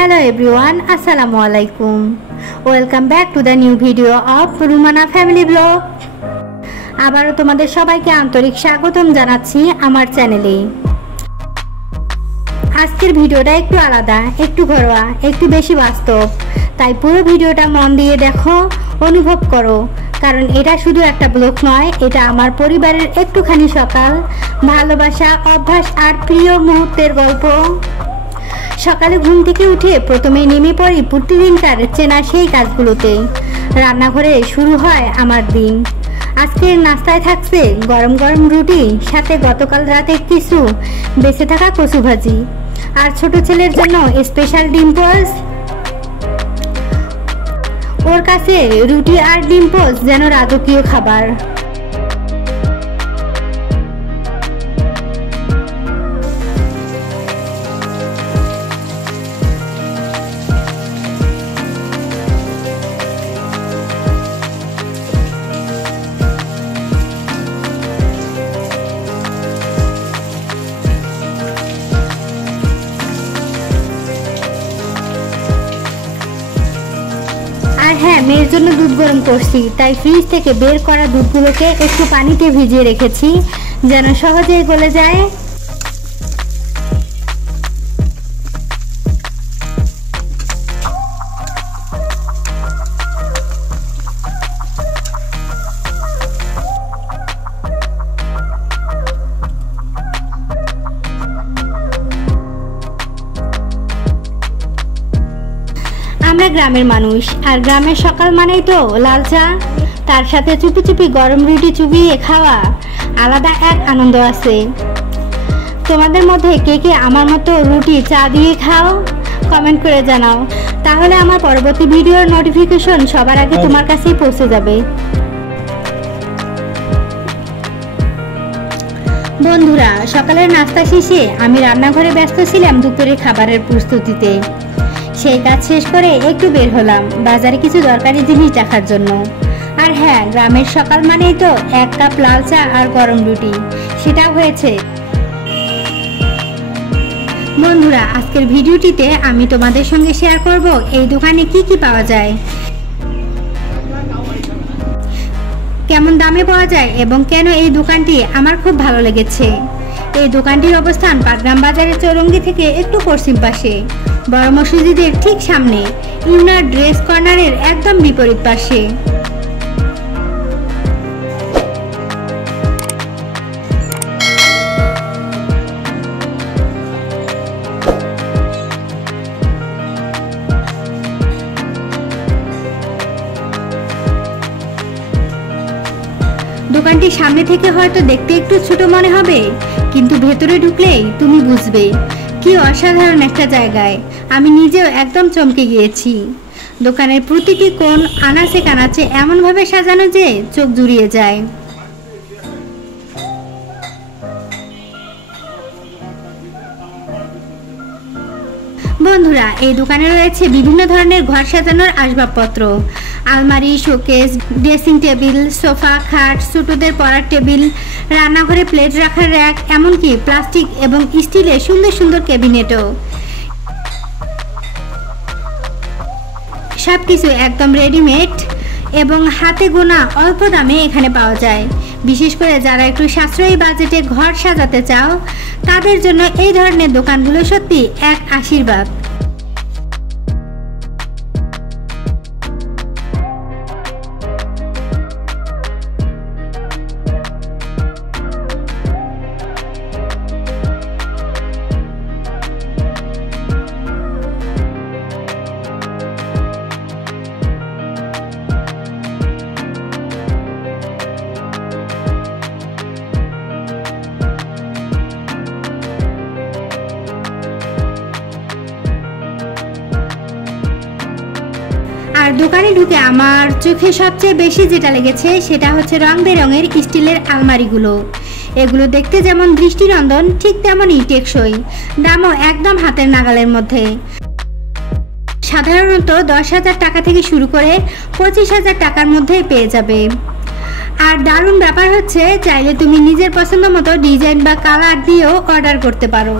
Hello everyone, Assalamu alaikum. Welcome back to the new video of Rumana Family Vlog. আবারও তোমাদের সবাইকে আন্তরিক স্বাগতম জানাচ্ছি আমার চ্যানেলে। আজকের ভিডিওটা একটু আলাদা, একটু ঘরোয়া, একটু বেশি বাস্তব। তাই পুরো ভিডিওটা মন দিয়ে দেখো, অনুভব করো, কারণ এটা শুধু একটা ব্লগ নয়, এটা আমার পরিবারের একটুখানি সকাল, ভালোবাসা, অভ্যাস আর প্রিয় মুহূর্তের গল্প। সকালে ঘুম থেকে উঠে প্রথমে নেমে পড়ি প্রতিদিনকার চেনা সেই কাজগুলোতে। রান্নাঘরে শুরু হয় আমার দিন। আজকের নাস্তায় থাকছে গরম গরম রুটি, সাথে গতকাল রাতে কিছু বেঁচে থাকা কচু ভাজি, আর ছোট ছেলের জন্য স্পেশাল ডিম পোস্ট। ওর কাছে রুটি আর ডিম পোস্ট যেন রাজকীয় খাবার। আর হ্যাঁ, মেয়ের জন্য দুধ গরম করছি, তাই ফ্রিজ থেকে বের করা দুধগুলোকে একটু পানিতে ভিজিয়ে রেখেছি যেন সহজেই গলে যায়। আমরা গ্রামের মানুষ, আর গ্রামের সকাল মানেই তো লাল চা, তার সাথে চুপি চুপি গরম রুটি চুবিয়ে খাওয়া, আলাদা এক আনন্দ আছে। তোমাদের মধ্যে কে কে আমার মতো রুটি চা দিয়ে খাও, কমেন্ট করে জানাও, তাহলে আমার পরবর্তী ভিডিওর নোটিফিকেশন সবার আগে তোমার কাছেই পৌঁছে যাবে। বন্ধুরা, সকালের নাস্তা শেষে আমি রান্নাঘরে ব্যস্ত ছিলাম দুপুরের খাবারের প্রস্তুতিতে। সেই কাজ শেষ করে একটু বের হলাম বাজারে কিছু দরকারি জিনিস দেখার জন্য। আর হ্যাঁ, গ্রামের সকাল মানেই তো এক কাপ লাল চা আর গরম রুটি, সেটাও হয়েছে। বন্ধুরা, আজকের ভিডিওটিতে আমি তোমাদের সঙ্গে শেয়ার করব এই দোকানে কি কি পাওয়া যায়, কেমন দামে পাওয়া যায় এবং কেন এই দোকানটি আমার খুব ভালো লেগেছে। এই দোকানটির অবস্থান পাটগ্রাম বাজারের চৌরঙ্গি থেকে একটু পশ্চিম পাশে, বড় মসজিদের ঠিক সামনে, ইউনার ড্রেস কর্নারের একদম বিপরীত পাশে। দোকানটি সামনে থেকে হয়তো দেখতে একটু ছোট মনে হবে, কিন্তু ভেতরে ঢুকলেই তুমি বুঝবে কি অসাধারণ একটা জায়গায়। আমি নিজেও একদম চমকে গিয়েছি। দোকানের প্রতিটি কোণ আনাচে কানাচে এমনভাবে সাজানো যে চোখ জুড়িয়ে যায়। বন্ধুরা, এই দোকানে রয়েছে বিভিন্ন ধরনের ঘর সাজানোর আসবাবপত্র, আলমারি, শোকেস, ড্রেসিং টেবিল, সোফা, খাট, ছোটদের পড়ার টেবিল, রান্নাঘরে প্লেট রাখার র্যাক, এমনকি প্লাস্টিক এবং স্টিলের সুন্দর সুন্দর ক্যাবিনেটও। সবকিছু একদম রেডিমেড এবং হাতে গোনা অল্প দামে এখানে পাওয়া যায়। বিশেষ করে যারা একটু সাশ্রয়ী বাজেটে ঘর সাজাতে চাও, তাদের জন্য এই ধরনের দোকানগুলো সত্যি এক আশীর্বাদ। আর দোকানে ঢুকে আমার চোখে সবচেয়ে বেশি যেটা লেগেছে সেটা হচ্ছে রং বেরঙের স্টিলের আলমারিগুলো। এগুলো দেখতে যেমন দৃষ্টিনন্দন, ঠিক তেমনই টেকসই, দামও একদম হাতের নাগালের মধ্যে। সাধারণত 10,000 টাকা থেকে শুরু করে 25,000 টাকার মধ্যেই পেয়ে যাবে। আর দারুণ ব্যাপার হচ্ছে, চাইলে তুমি নিজের পছন্দ মতো ডিজাইন বা কালার দিয়েও অর্ডার করতে পারো।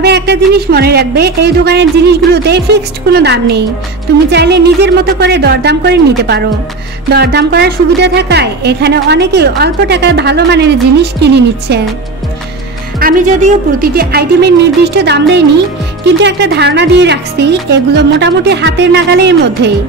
তবে একটা জিনিস মনে রাখবে, এই দোকানের জিনিসগুলোতে ফিক্সড কোনো দাম নেই। তুমি চাইলে নিজের মতো করে দরদাম করে নিতে পারো। দরদাম করার সুবিধা থাকায় এখানে অনেকেই অল্প টাকায় ভালো মানের জিনিস কিনে নিচ্ছে। আমি যদিও প্রতিটি আইটেমের নির্দিষ্ট দাম দেইনি, কিন্তু একটা ধারণা দিয়ে রাখছি এগুলো মোটামুটি হাতের নাগালের মধ্যেই।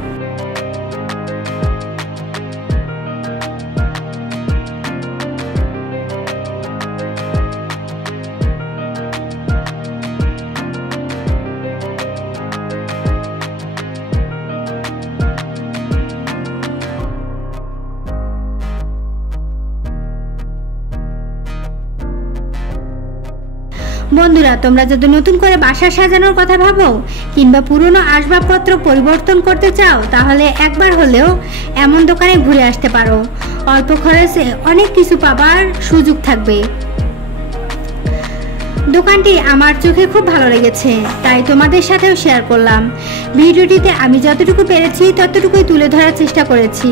বন্ধুরা, তোমরা যদি নতুন করে বাসা সাজানোর কথা ভাবো কিংবা পুরনো আসবাবপত্র পরিবর্তন করতে চাও, তাহলে একবার হলেও এমন দোকানে ঘুরে আসতে পারো। অল্প খরচে অনেক কিছু পাবার সুযোগ থাকবে। দোকানটি আমার চোখে খুব ভালো লেগেছে, তাই তোমাদের সাথেও শেয়ার করলাম। ভিডিওটিতে আমি যতটুকু পেরেছি ততটুকুই তুলে ধরার চেষ্টা করেছি,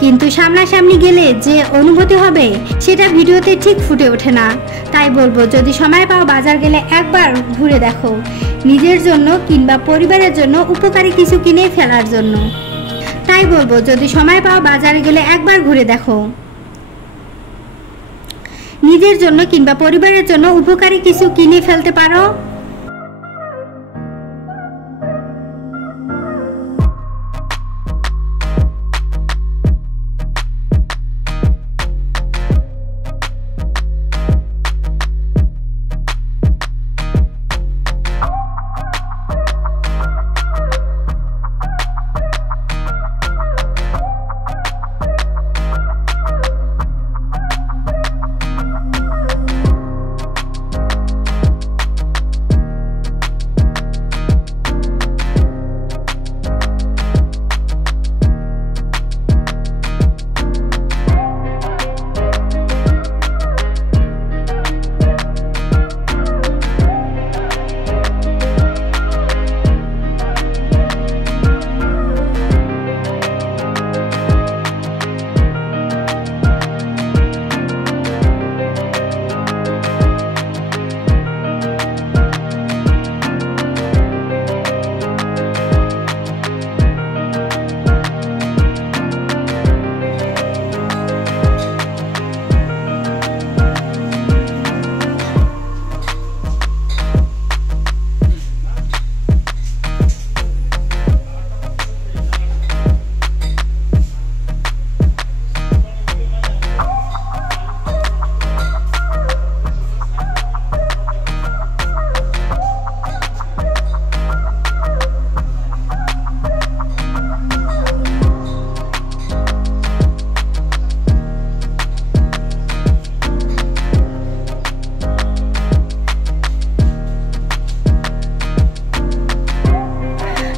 কিন্তু সামনাসামনি গেলে যে অনুভূতি হবে সেটা ভিডিওতে ঠিক ফুটে ওঠে না। তাই বলবো, যদি সময় পাও বাজার গেলে একবার ঘুরে দেখো, নিজের জন্য কিংবা পরিবারের জন্য উপকারী কিছু কিনে ফেলার জন্য। তাই বলবো, যদি সময় পাও বাজারে গেলে একবার ঘুরে দেখো, নিজের জন্য কিংবা পরিবারের জন্য উপকারী কিছু কিনে ফেলতে পারো।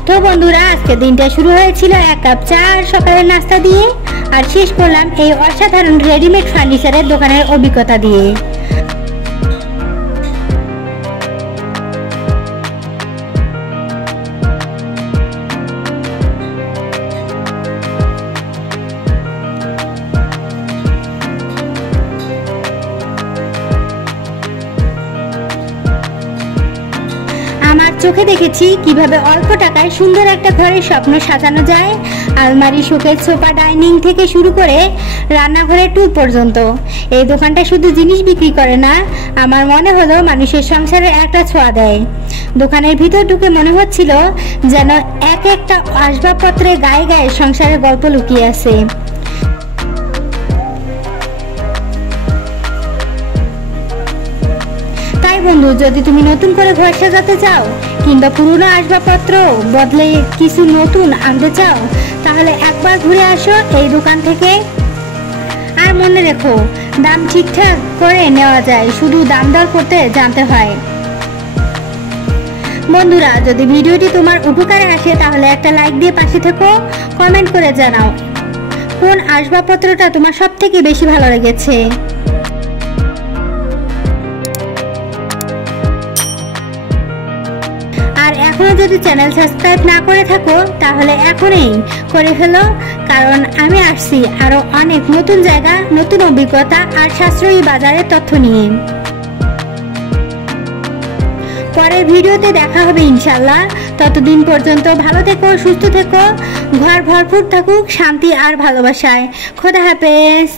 তো বন্ধুরা, আজকে দিনটা শুরু হয়েছিল এক কাপ চা আর সকালের নাস্তা দিয়ে, আর শেষ করলাম এই অসাধারণ রেডিমেড ফার্নিচারের দোকানের অভিজ্ঞতা দিয়ে। আমার চোখে দেখেছি কিভাবে অল্প টাকায় সুন্দর একটা ঘরের স্বপ্ন সাজানো যায়। আলমারি, শোকেস, সোফা, ডাইনিং থেকে শুরু করে রান্নাঘরের টুল পর্যন্ত। এই দোকানটা শুধু জিনিস বিক্রি করে না, আমার মনে হলো মানুষের সংসারে একটা ছোঁয়া দেয়। দোকানের ভিতর ঢুকে মনে হচ্ছিল যেন এক একটা আসবাবপত্রের গায়ে গায়ে সংসারের গল্প লুকিয়ে আছে। বন্ধু, যদি তুমি নতুন করে ঘর সাজাতে চাও কিংবা পুরনো আসবাবপত্র বদলে কিছু নতুন আনতে চাও, তাহলে একবার ঘুরে আসো এই দোকান থেকে। আর মনে রেখো, দাম ঠিকঠাক করে নেওয়া যায়, শুধু দাম দর করতে জানতে হয়। বন্ধুরা, যদি ভিডিওটি তোমার উপকারে আসে তাহলে একটা লাইক দিয়ে পাশে থেকো। কমেন্ট করে জানাও কোন আসবাবপত্রটা তোমার সব থেকে বেশি ভালো লেগেছে। আর এখনো যদি চ্যানেল সাবস্ক্রাইব না করে থাকো তাহলে এখনই করে ফেলো, কারণ আমি আসছি আরো অনেক নতুন জায়গা, নতুন অভিজ্ঞতা আর সাশ্রয়ী বাজারের তথ্য নিয়ে। পরের ভিডিওতে দেখা হবে ইনশাল্লাহ। ততদিন পর্যন্ত ভালো থেকো, সুস্থ থেকো, ঘর ভরপুর থাকুক শান্তি আর ভালোবাসায়। খোদা হাফেজ।